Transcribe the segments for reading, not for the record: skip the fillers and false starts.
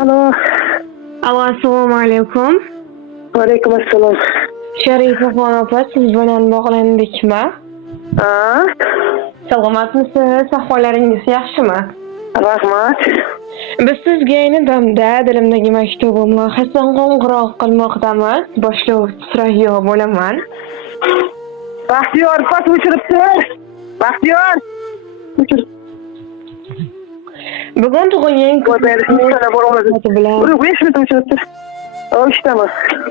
Alo. Alo, assalomu alaykum. Va alaykum assalom. Sharifaxon opa, siz bilan bog'landikmi? Ha? Salomatmisiz? Ahvollaringiz yaxshimi? Rahmat. Biz sizga ayni damda dilimdagi maktubimni Hasan qo'ng'iroq qilmoqdamiz. Boshlovchi Surayyo bo'laman. Baxtiyor pas o'chiribdi. Baxtiyor. O'chir. Bugun tug'ilgan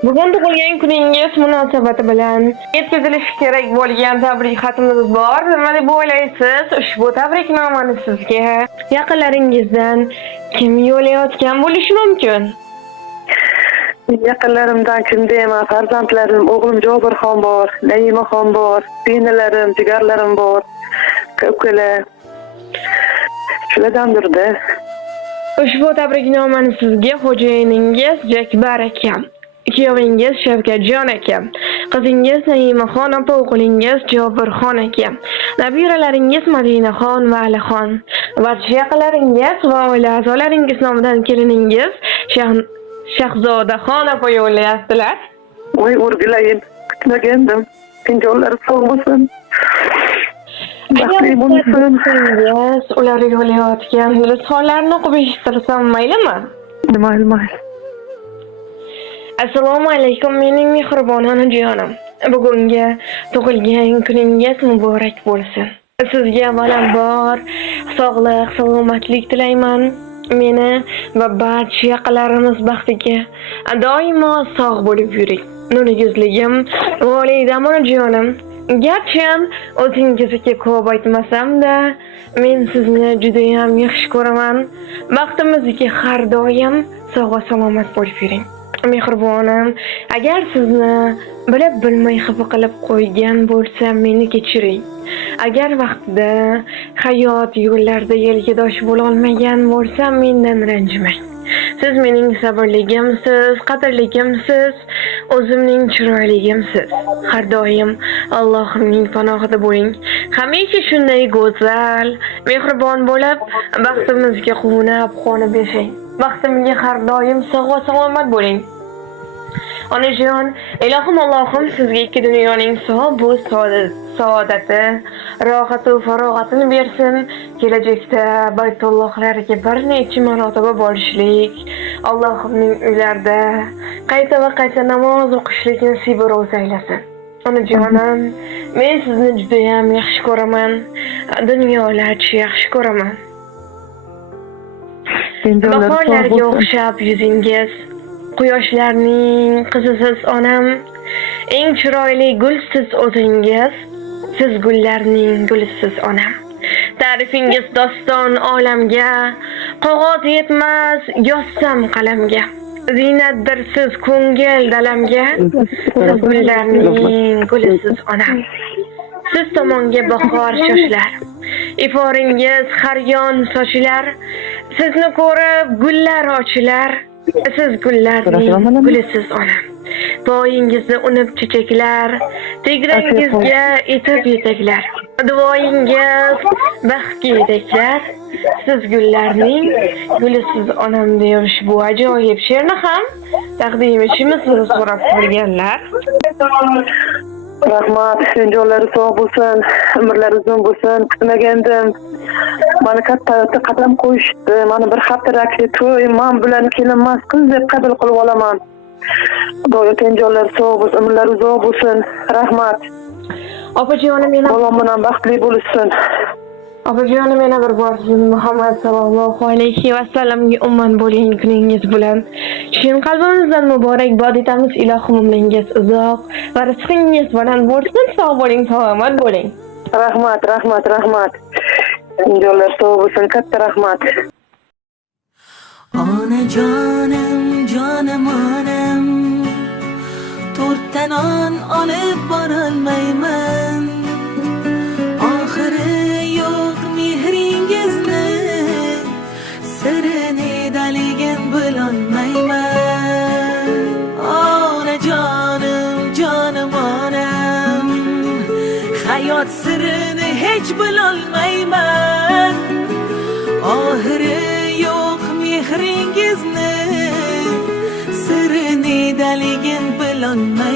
Bugun tug'ilgan kuningiz munosabati bilan yetkazilishi kerak bo'lgan tabrik xatimiz bor. Nima deb o'ylaysiz? Ushbu tabriknomani sizga yaqinlaringizdan kim yo'llayotgan bo'lishi mumkin? Yaqinlarimdan kim deyman? Farzandlarim, o'g'lim Jobirxon bor, Naimaxon bor, singllarim, jigarlarim bor. Ko'plar. Shulardandir-da. Ushbu tabriknomani sizga xo'jayiningiz Jakbar akam, kuyovingiz Shavkatjon akam, qizingiz Naimaxon opa, o'g'lingiz Jobirxon akam, nabiralaringiz Madinaxon va Alixon, barcha yaqinlaringiz va oila a'zolaringiz nomidan keliningiz Shahzodaxon opa yo'llayaptilar. Voy o'rgilayin, kutmagandim. Finjonlari sog' bo'lsin. Baxtli bo'lsin. Ular yo'llayotgan risolalarni o'qib eshittirsam maylimi? Mayli. Assalomu alaykum, mening mehribon onajonim. Bugungi tug'ilgan kuningiz muborak bo'lsin. Sizga avvalambor sog'lik, salomatlik tilayman. Meni va barcha yaqinlarimiz baxtiga doimo sog' bo'lib yuring. Nuri yuzligim, volidam onajonim. Garchi o'zingizga ko'p aytmasam-da, men sizni juda ham yaxshi ko'raman. Baxtimizga har doim sog' va salomat bo'lib yuring. Mehribonim, agar sizni bilib bilmay xafa qilib qo'ygan bo'lsam, meni kechiring. Agar vaqtida hayot yo'llarida yelkadosh bo'la olmagan bo'lsam, mendan ranjimang. Siz mening sabrligimsiz, qadrligimsiz, o'zimning chiroyligimsiz. Har doim Allohimning panohida bo'ling. Hamisha shunday go'zal, mehribon bo'lib, baxtimizga quvonib yashang. Baxtimga har doim sog' va salomat bo'ling. Onajon, ilohim Allohim sizga ikki dunyoning bu saodati, rohati va farog'atini bersin. Kelajakda baytullohlarga bir necha marotaba borishlik, Allohimning uylarida qayta namoz o'qishlik nasib ro'za aylasin. Onajonim, men sizni juda ham yaxshi ko'raman. Dunyolarcha yaxshi ko'raman. Bahorlarga o'xshab yuzingiz, quyoshlarning qizisiz onam, eng chiroyli gulsiz o'zingiz, siz gullarning gulisiz onam. Ta'rifingiz doston olamga, qog'oz yetmas yozsam qalamga. Ziynatdir siz ko'ngil dalamga, siz gullarning gulisiz onam. Siz tomonga bahor shoshlar, iforingiz har yon sochilar, sizni ko'rib gullar ochilar, siz gullarning gulisiz onam. Poyingizni unib chechaklar, tegrangizga etib yetaklar, duoyingiz baxtga yetaklar, siz gullarning gulisiz onam deya ushbu ajoyib she'rni ham taqdim etishimizni so'rab qolganlar. Rahmat, finjonlari sog' bo'lsin, umrlari uzun bo'lsin. Kutmagandim. Mani katta qadam qo'yishdi. Mani bir haftalikli to'y, men bilan kelinmas qiz deb qabul qilib olaman. Xudoga finjonlari sog' bo'lsin, umrlari uzun bo'lsin. Rahmat. Opajonim, meni bolam bilan baxtli bo'lsin. Opajonim, meni bir bor Muhammad sallallohu alayhi va sallamga umman bo'lgan kuningiz bilan chin qalbimizdan muborakbod etamiz. Ilohim umringiz uzoq va rizqingiz bilan bo'lsin. Sog' bo'ling, salomat bo'ling. Rahmat. Finjonlar sog' bo'lsin. Katta rahmat. Onajonim, jonim onam, to'rtta non olib borolmayman. Oxiri yo'q mehringizni, sirini daligin bilolmayman. Onajonim, jonim onam, hayot sirini hech bilolmayman. Oxiri yo'q mehringizni, ishonma